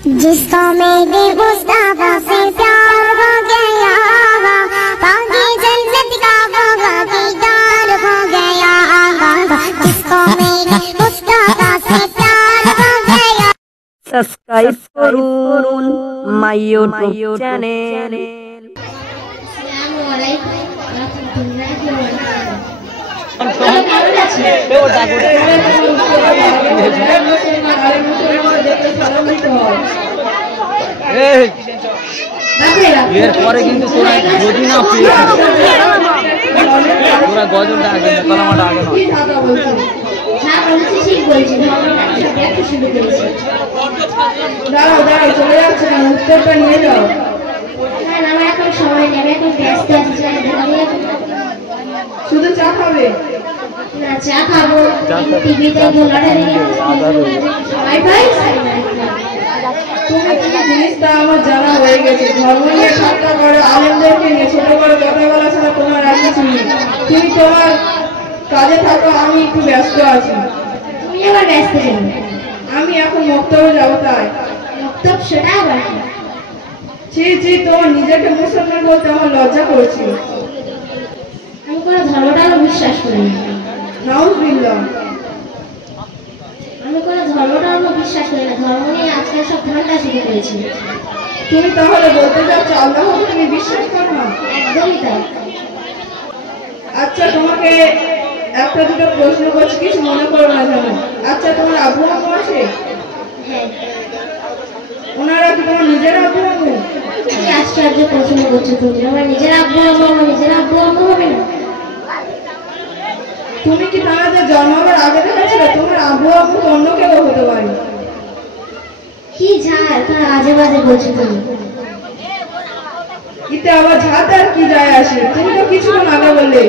जिसको मेरे मुस्तफा से प्यार हो गया, पाके जन्नत का वो भागीदार हो गया। जिसको मेरे मुस्तफा से प्यार हो गया। সাবস্ক্রাইব করুন মাই ইউটিউব চ্যানেল। আসসালামু আলাইকুম ওয়া রাহমাতুল্লাহি ওয়া বারাকাতুহু। এরপরে কিন্তু তোরা যদি না তোরা গজলটা আগে কলামাটা আগে নয়। হ্যাঁ বলছি, ঠিক বলছি। দেখো শুরু করেছি। দাঁড়াও দাঁড়াও, চলে যাচ্ছে না, উত্তরটা নিয়ে যাও। হ্যাঁ আমার এখন সময় নেই, আমি এখন ব্যস্ত আছি। শুধু চা খাবে? না, চা খাবো, টিভিতে লটারি সবাই ভাই। তুমি কি জিনিস তা আমার জানা হয়ে গেছে। ধর্ম নিয়ে ঠাট্টা করে, আলেমদেরকে নিয়ে ছোট করে কথা বলা ছাড়া তোমার আর কিছু নেই। তুমি তোমার কাজে থাকো, আমি একটু ব্যস্ত আছি। তুমি আবার ব্যস্ত কেন? আমি এখন মক্তবে যাবো তাই। মক্তব সেটা আবার কি? ছি ছি, তোমার নিজেকে মুসলমান বলতে আমার লজ্জা করছে। আমি কোনো ধর্মটাও বিশ্বাস করি না। নাউজুবিল্লাহ। আমি কোনো ধর্মটাও বিশ্বাস করি না। ধর্ম নিয়ে আজকাল সব ঠান্ডা শুরু করেছি। তুমি তাহলে বলতে চাচ্ছ আল্লাহকে তুমি বিশ্বাস করো না? একদমই তাই। আচ্ছা, তোমাকে একটা দুটো প্রশ্ন করছি, কিছু মনে করো না যেন। আচ্ছা, তোমার আব্বু আম্মু আছে? হ্যাঁ। ওনারা কি তোমার নিজের আব্বু আম্মু? কি আশ্চর্য প্রশ্ন করছো তুমি। আমার নিজের আব্বু আম্মু, আমার নিজের আব্বু আম্মু হবে না? তুমি কি তাদের জন্মাবার আগে দেখেছিলে? তোমার আব্বু আম্মু তো অন্য কেউ হতে পারে। কি যায় তার আজে বাজে বলছো তুমি। এতে আবার ঝাঁত আর কি যায় আসে? তুমি তো কিছুক্ষণ আগে বললে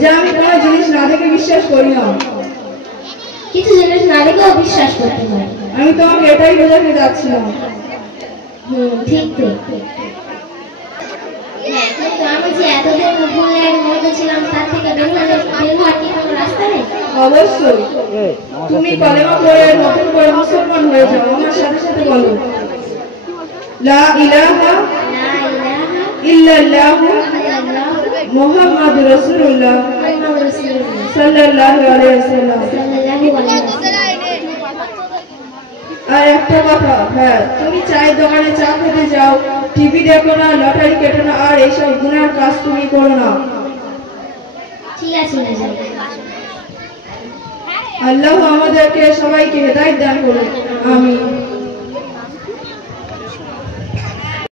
যে আমি কোনো জিনিস না দেখে বিশ্বাস করি না। কিছু জিনিস না দেখেও বিশ্বাস করতে হয়। আমি তোমাকে এটাই বোঝাতে যাচ্ছিলাম। ঠিক তো। হ্যাঁ, কিন্তু আমি যে এতদিন ভুলের মধ্যে ছিলাম, তার থেকে বের হওয়ার কি কোনো রাস্তা নেই? অবশ্যই। তুমি কলেমা পড়ে নতুন করে মুসলমান হয়ে যাও। আমার সাথে সাথে বলো, লা ইলাহা লা ইলাহা ইল্লাল্লাহু ইল্লাল্লাহু মুহাম্মাদুর রাসূলুল্লাহ মুহাম্মাদুর রাসূলুল্লাহ সাল্লাল্লাহু আলাইহি ওয়াসাল্লাম। সাল্লাল্লাহু আলাইহি ওয়াসাল্লাম। আর একটা কথা, হ্যাঁ, তুমি চায়ের দোকানে চা খেতে যাও, টিভি দেখো না, লটারি কেটো না, আর এইসব গুনার কাজ তুমি করো না। ঠিক আছে না যাই। আল্লাহ আমাদেরকে সবাইকে হেদায়েত দান করুন। আমিন।